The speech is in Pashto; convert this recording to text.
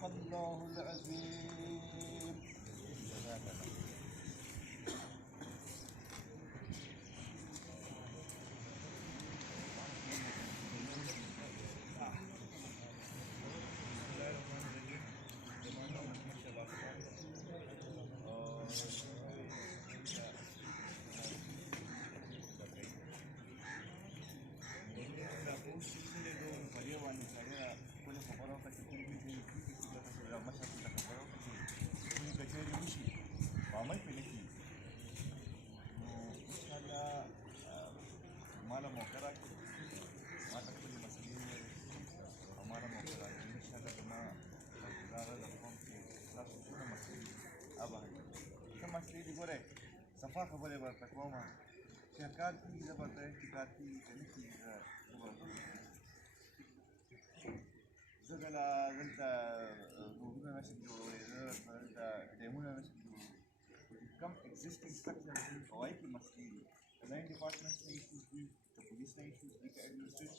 صدق الله العظيم. हमारा मौका राखी माता खुली मछली हमारा मौका राखी इंशाल्लाह तुम्हारा ज़्यादा रकम के सब सुना मछली अब आ गई मछली दिखो रे सफ़ा खबर है बरता कौमा शकार की ज़बरदस्त शिकार की तनिकी زغلا زلت موجودة ماشي زلت ديمونة ماشي كم existing structure في قواعد المصرية. The land department issues, the police issues, the administration.